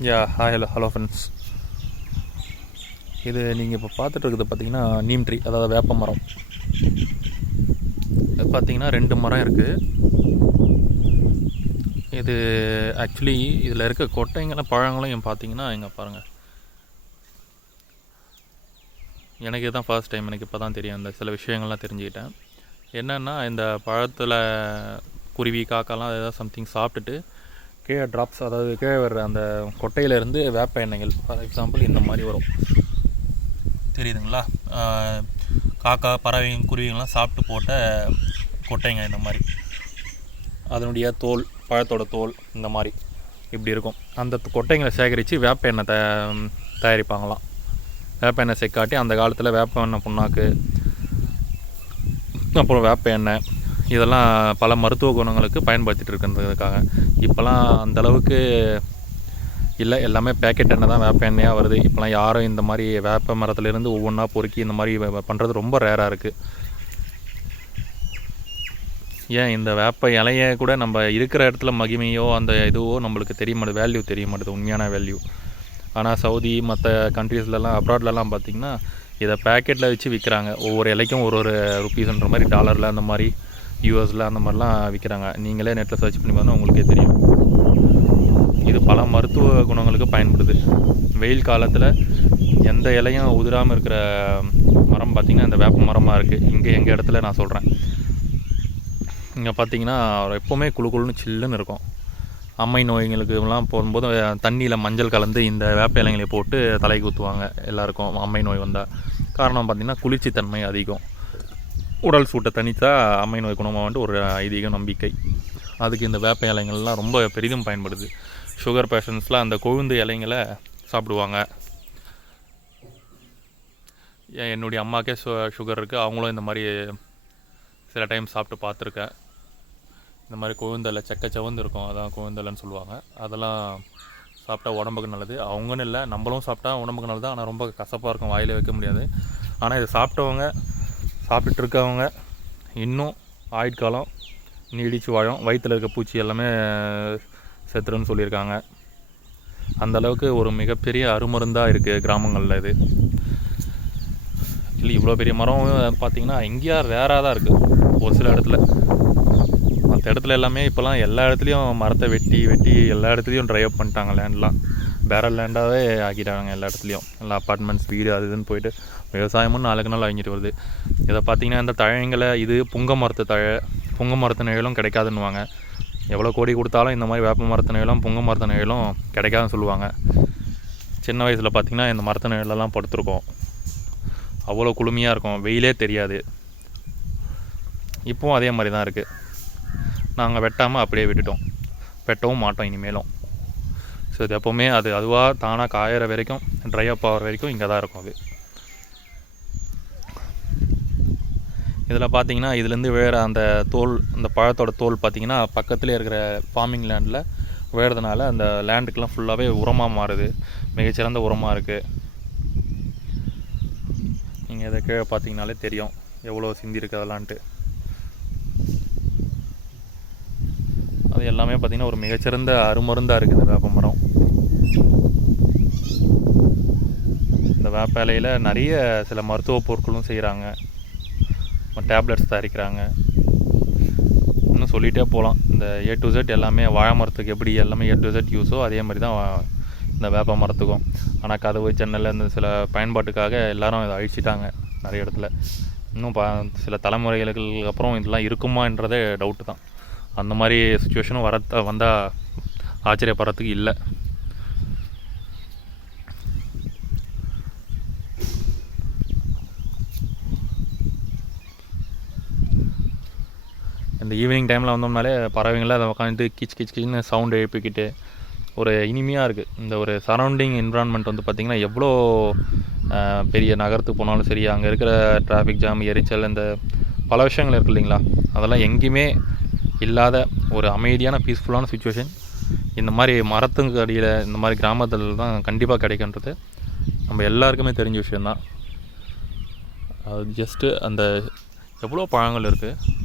Hello friends. இது நீங்கள் இப்போ பார்த்துட்டு இருக்குது பார்த்தீங்கன்னா நீம் ட்ரீ, அதாவது வேப்ப மரம். இது பார்த்தீங்கன்னா 2 மரம் இருக்குது. இது ஆக்சுவலி இதில் இருக்க கொட்டைங்களும் பழங்களும் பார்த்தீங்கன்னா இங்கே பாருங்கள். எனக்கு இதுதான் ஃபர்ஸ்ட் டைம், எனக்கு இப்போ தான் தெரியும், இந்த சில விஷயங்கள்லாம் தெரிஞ்சுக்கிட்டேன். என்னென்னா இந்த பழத்தில் குருவி காக்காலாம் ஏதாவது சம்திங் சாப்பிட்டுட்டு கீழே ட்ராப்ஸ், அதாவது கீழே வர்ற அந்த கொட்டையிலேருந்து வேப்ப எண்ணெய்கள், ஃபார் எக்ஸாம்பிள் இந்த மாதிரி வரும், தெரியுதுங்களா? காக்கா பறவைங்க குருவிங்கள்லாம் சாப்பிட்டு போட்ட கொட்டைங்க இந்த மாதிரி. அதனுடைய தோல், பழத்தோட தோல் இந்த மாதிரி இப்படி இருக்கும். அந்த கொட்டைங்களை சேகரித்து வேப்ப எண்ணெய் தயாரிப்பாங்களாம். வேப்ப எண்ணெய் செக்காட்டி அந்த காலத்தில் வேப்ப எண்ணெய் புண்ணாக்கு, அப்புறம் வேப்ப எண்ணெய், இதெல்லாம் பல மருத்துவ குணங்களுக்கு பயன்படுத்திகிட்டு இருக்கிறதுக்காக. இப்போலாம் அந்தளவுக்கு இல்லை, எல்லாமே பேக்கெட் எண்ணெய் தான் வேப்ப எண்ணெயாக வருது. இப்போலாம் யாரும் இந்த மாதிரி வேப்ப மரத்துலேருந்து ஒவ்வொன்றா பொறுக்கி இந்த மாதிரி பண்ணுறது ரொம்ப ரேராக இருக்குது. ஏன் இந்த வேப்ப இலையை கூட நம்ம இருக்கிற இடத்துல மகிமையோ அந்த இதுவோ நம்மளுக்கு தெரிய மாட்டேது, வேல்யூ தெரிய மாட்டேது, உண்மையான வேல்யூ. ஆனால் சவுதி மற்ற கண்ட்ரீஸ்லலாம், அப்ராட்லலாம் பார்த்திங்கன்னா இதை பேக்கெட்டில் வச்சு விற்கிறாங்க. ஒவ்வொரு இலைக்கும் ஒரு ருப்பீஸ்ன்ற மாதிரி, டாலரில் அந்த மாதிரி, யூஎஸில் அந்த மாதிரிலாம் விற்கிறாங்க. நீங்களே நெட்டில் சர்ச் பண்ணி பார்த்தா உங்களுக்கே தெரியும். இது பல மருத்துவ குணங்களுக்கு பயன்படுது. வெயில் காலத்தில் எந்த இலையும் உதிராமல் இருக்கிற மரம் பார்த்திங்கன்னா இந்த வேப்ப மரமாக இருக்குது. இங்கே எங்கள் இடத்துல நான் சொல்கிறேன். இங்கே பார்த்திங்கன்னா எப்போவுமே குளுன்னு சில்லுன்னு இருக்கும். அம்மை நோய்களுக்குலாம் போகும்போது தண்ணியில் மஞ்சள் கலந்து இந்த வேப்ப இலைங்களை போட்டு தலைக்கு ஊற்றுவாங்க எல்லாருக்கும் அம்மை நோய் வந்தால். காரணம் பார்த்திங்கன்னா குளிர்ச்சி தன்மை அதிகம், உடல் சூட்டை தனித்தா அம்மை நோய் குணமாகன்ட்டு ஒரு ஐதீக நம்பிக்கை. அதுக்கு இந்த வேப்ப இலைங்கள்லாம் ரொம்ப பெரிதும் பயன்படுது. சுகர் பேஷண்ட்ஸ்லாம் அந்த கொழுந்து இலைங்களை சாப்பிடுவாங்க. என்னுடைய அம்மாக்கே சுகர் இருக்குது, அவங்களும் இந்த மாதிரி சில டைம் சாப்பிட்டு பார்த்துருக்கேன். இந்த மாதிரி கொழுந்தலை செக்கச்சவந்து இருக்கும், அதான் கொழுந்தலைன்னு சொல்லுவாங்க. அதெல்லாம் சாப்பிட்டா உடம்புக்கு நல்லது. அவங்கன்னு இல்லை, நம்மளும் சாப்பிட்டா உடம்புக்கு நல்லது. ஆனால் ரொம்ப கசப்பாக இருக்கும், வாயிலே வைக்க முடியாது. ஆனால் இதை சாப்பிட்டவங்க, சாப்பிட்டுருக்கவங்க இன்னும் ஆயுட்காலம் நீடிச்சு வாழும், வயிற்றில் இருக்க பூச்சி எல்லாமே செத்துருன்னு சொல்லியிருக்காங்க. அந்தளவுக்கு ஒரு மிகப்பெரிய அருமருந்தாக இருக்குது கிராமங்களில் இது. இல்லை இவ்வளோ பெரிய மரம் பார்த்திங்கன்னா எங்கேயா ரேராக தான் இருக்குது, ஒரு சில இடத்துல. மற்ற இடத்துல எல்லாமே இப்போலாம் எல்லா இடத்துலையும் மரத்தை வெட்டி எல்லா இடத்துலையும் ட்ரை அப் பண்ணிட்டாங்க. லேண்ட்லாம் பேரல் லேண்டாகவே ஆக்கிட்டாங்க எல்லா இடத்துலையும். எல்லா அப்பார்ட்மெண்ட்ஸ், வீடு அது இதுன்னு போயிட்டு விவசாயமும் நாளுக்கு நாள் வாங்கிட்டு வருது. இதை பார்த்திங்கன்னா இந்த தழைங்களை, இது புங்க மரத்து நிழலும் கிடைக்காதுன்னுவாங்க. எவ்வளோ கோடி கொடுத்தாலும் இந்த மாதிரி வேப்ப மரத்து நிழலும் புங்க மரத்து நிழலும் கிடைக்காதுன்னு சொல்லுவாங்க. சின்ன வயசில் பார்த்திங்கன்னா இந்த மரத்து நிழலெல்லாம் படுத்துருக்கோம், அவ்வளோ குளுமையாக இருக்கும், வெயிலே தெரியாது. இப்போவும் அதே மாதிரி தான் இருக்குது. நாங்கள் வெட்டாமல் அப்படியே விட்டுட்டோம், வெட்டவும் மாட்டோம் இனிமேலும். ஸோ இது எப்போவுமே அதுவாக தானாக காயிற வரைக்கும், ட்ரை அப் ஆகிற வரைக்கும் இங்கே தான் இருக்கும். அது இதில் பார்த்திங்கன்னா இதுலேருந்து விழுற அந்த தோல், அந்த பழத்தோட தோல் பார்த்திங்கன்னா பக்கத்துலேயே இருக்கிற ஃபார்மிங் லேண்டில் விழுறதுனால அந்த லேண்டுக்கெலாம் ஃபுல்லாகவே உரமாக மாறுது, மிகச்சிறந்த உரமாக இருக்குது. நீங்கள் இதை கீழே பார்த்திங்கனாலே தெரியும் எவ்வளோ சிந்தி இருக்குது அதெல்லான்ட்டு. அது எல்லாமே பார்த்திங்கன்னா ஒரு மிகச்சிறந்த அருமருந்தாக இருக்குது இந்த வேப்ப மரம். இந்த வேப்ப இலையில் நிறைய சில மருத்துவ பொருட்களும் செய்கிறாங்க, டேப்லெட்ஸ் தயாரிக்கிறாங்க, இன்னும் சொல்லிகிட்டே போகலாம். இந்த A to Z எல்லாமே வாழை மரத்துக்கு எப்படி எல்லாமே A to Z யூஸோ அதே மாதிரி தான் இந்த வேப்ப மரத்துக்கும். ஆனால் கதவு ஜன்னல் இந்த சில பயன்பாட்டுக்காக எல்லோரும் இதை அழிச்சிட்டாங்க நிறைய இடத்துல. இன்னும் சில தலைமுறைகளுக்கு அப்புறம் இதெல்லாம் இருக்குமான்றதே டவுட்டு தான். அந்த மாதிரி சுச்சுவேஷனும் வந்தால் ஆச்சரியப்படுறதுக்கு இல்லை. இந்த ஈவினிங் டைமில் வந்தோம்னாலே பறவைங்கள அதை உட்காந்துட்டு கிச்னு சவுண்டு எழுப்பிக்கிட்டு ஒரு இனிமையாக இருக்குது. இந்த ஒரு சரௌண்டிங் என்விரான்மெண்ட் வந்து பார்த்திங்கன்னா எவ்வளோ பெரிய நகரத்துக்கு போனாலும் சரி, அங்கே இருக்கிற டிராஃபிக் ஜாம், எரிச்சல், இந்த பல விஷயங்கள் இருக்குது இல்லைங்களா, அதெல்லாம் எங்கேயுமே இல்லாத ஒரு அமைதியான பீஸ்ஃபுல்லான சுச்சுவேஷன் இந்த மாதிரி மரத்துக்கு அடியில் இந்த மாதிரி கிராமத்தில் தான் கண்டிப்பாக கிடைக்குன்றது நம்ம எல்லாருக்குமே தெரிஞ்ச விஷயந்தான். அது ஜஸ்ட்டு அந்த எவ்வளோ பழங்கள் இருக்குது,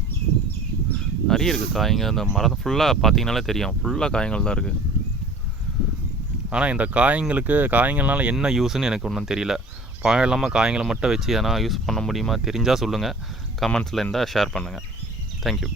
நிறைய இருக்குது காய்ங்க. அந்த மரத்தை ஃபுல்லாக பார்த்திங்கனாலே தெரியும், ஃபுல்லாக காய்கள் தான் இருக்குது. ஆனால் இந்த காய்கள்னால என்ன யூஸ்ன்னு எனக்கு ஒன்றும் தெரியல. பழம் இல்லாமல் காய்களை மட்டும் வச்சு எதனா யூஸ் பண்ண முடியுமா? தெரிஞ்சால் சொல்லுங்கள். கமெண்ட்ஸில் இருந்தால் ஷேர் பண்ணுங்கள். தேங்க்யூ.